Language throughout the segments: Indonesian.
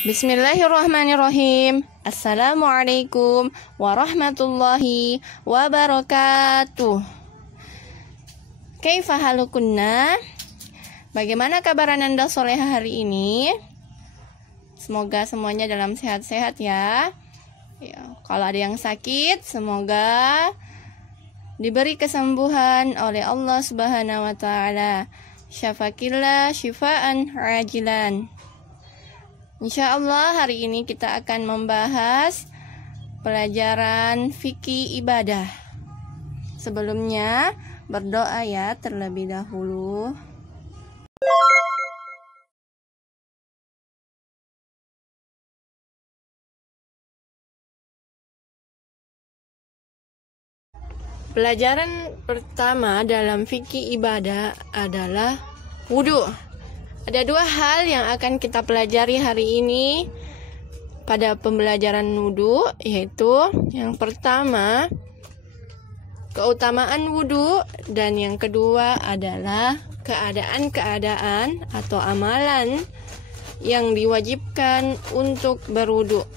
Bismillahirrahmanirrahim. Assalamualaikum warahmatullahi wabarakatuh. Kaifa halukunna? Bagaimana kabar Ananda Soleha hari ini? Semoga semuanya dalam sehat-sehat ya. Kalau ada yang sakit, semoga diberi kesembuhan oleh Allah Subhanahu wa taala. Syafakillah syifaan ajilan. Insya Allah hari ini kita akan membahas pelajaran fikih ibadah. Sebelumnya berdoa ya terlebih dahulu. Pelajaran pertama dalam fikih ibadah adalah wudhu. Ada dua hal yang akan kita pelajari hari ini pada pembelajaran wudhu, yaitu yang pertama keutamaan wudhu, dan yang kedua adalah keadaan-keadaan atau amalan yang diwajibkan untuk berwudhu.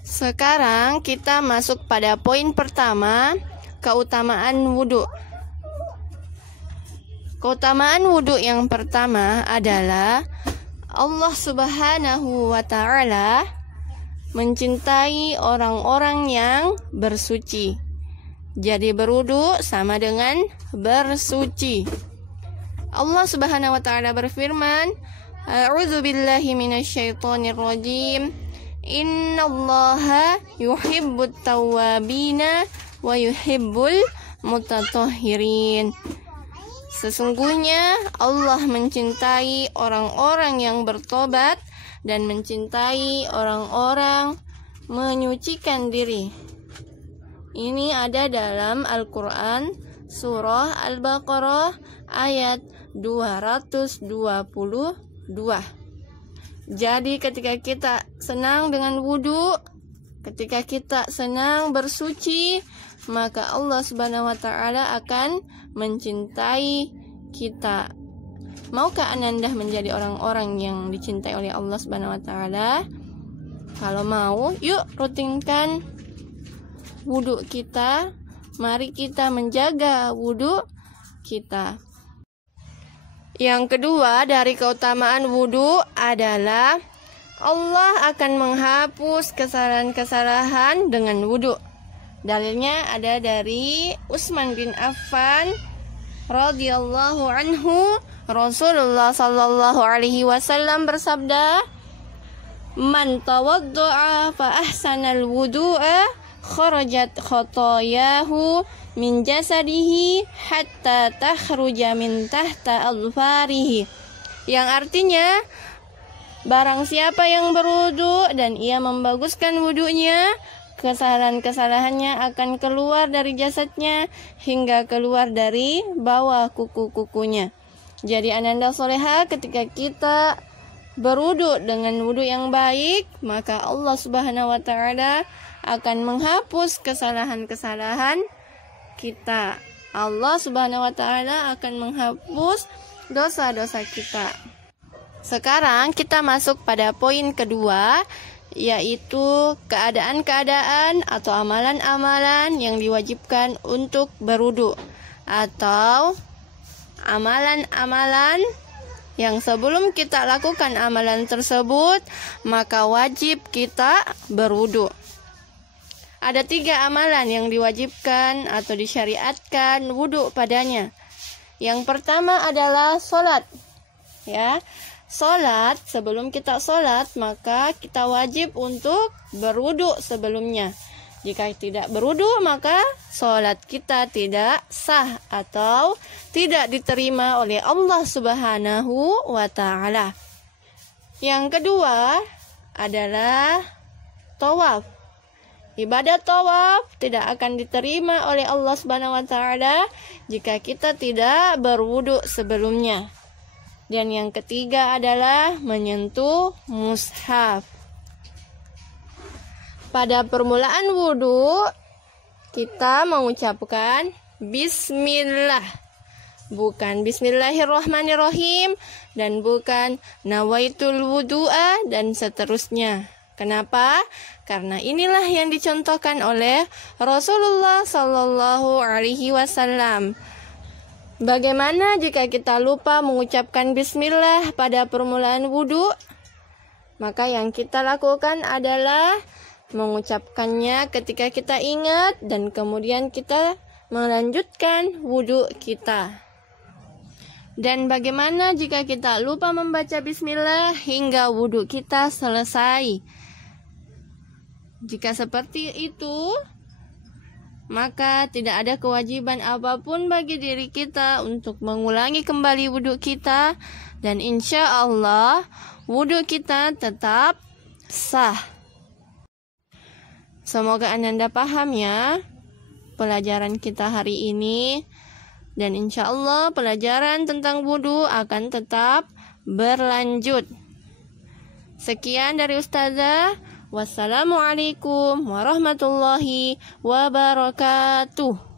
Sekarang kita masuk pada poin pertama, keutamaan wudhu. Keutamaan wudhu yang pertama adalah Allah Subhanahu wa ta'ala mencintai orang-orang yang bersuci. Jadi berwudhu sama dengan bersuci. Allah Subhanahu wa ta'ala berfirman, A'udzu billahi minasyaitonir rajim. Innallaha yuhibbut tawwabina wa yuhibbul mutatahhirin. Sesungguhnya Allah mencintai orang-orang yang bertobat dan mencintai orang-orang menyucikan diri. Ini ada dalam Al-Quran surah Al-Baqarah ayat 222. Jadi ketika kita senang dengan wudhu, ketika kita senang bersuci, maka Allah Subhanahu wa ta'ala akan mencintai kita. Maukah Ananda menjadi orang-orang yang dicintai oleh Allah Subhanahu wa ta'ala? Kalau mau, yuk rutinkan wudhu kita. Mari kita menjaga wudhu kita. Yang kedua dari keutamaan wudhu adalah Allah akan menghapus kesalahan-kesalahan dengan wudhu. Dalilnya ada dari Utsman bin Affan radhiyallahu anhu. Rasulullah sallallahu alaihi wasallam bersabda, "Man tawadda'a fa ahsanal wudu'a kharajat khotoyahu min jasadihi hatta takhruja min tahta adfarihi." Yang artinya, barang siapa yang berwudu dan ia membaguskan wudunya, kesalahan-kesalahannya akan keluar dari jasadnya hingga keluar dari bawah kuku-kukunya. Jadi Ananda Soleha, ketika kita berwudu dengan wudu yang baik, maka Allah Subhanahu wa ta'ala akan menghapus kesalahan-kesalahan kita. Allah Subhanahu wa ta'ala akan menghapus dosa-dosa kita. Sekarang kita masuk pada poin kedua, yaitu keadaan-keadaan atau amalan-amalan yang diwajibkan untuk berwudu, atau amalan-amalan yang sebelum kita lakukan amalan tersebut maka wajib kita berwudu. Ada 3 amalan yang diwajibkan atau disyariatkan wudu padanya. Yang pertama adalah sholat. Sholat, sebelum kita sholat, maka kita wajib untuk berwudu sebelumnya. Jika tidak berwudu, maka sholat kita tidak sah atau tidak diterima oleh Allah Subhanahu wa ta'ala. Yang kedua adalah tawaf. Ibadah tawaf tidak akan diterima oleh Allah Subhanahu wa ta'ala jika kita tidak berwudu sebelumnya. Dan yang ketiga adalah menyentuh mushaf. Pada permulaan wudhu, kita mengucapkan Bismillah. bukan bismillahirrahmanirrahim, dan bukan nawaitul wudu'a, dan seterusnya. Kenapa? Karena inilah yang dicontohkan oleh Rasulullah Sallallahu Alaihi Wasallam. Bagaimana jika kita lupa mengucapkan bismillah pada permulaan wudhu? Maka yang kita lakukan adalah mengucapkannya ketika kita ingat dan kemudian kita melanjutkan wudhu kita. Dan bagaimana jika kita lupa membaca bismillah hingga wudhu kita selesai? Jika seperti itu, maka tidak ada kewajiban apapun bagi diri kita untuk mengulangi kembali wudhu kita, dan insya Allah wudhu kita tetap sah. Semoga Anda paham ya pelajaran kita hari ini, dan insya Allah pelajaran tentang wudhu akan tetap berlanjut. Sekian dari Ustazah. Wassalamualaikum warahmatullahi wabarakatuh.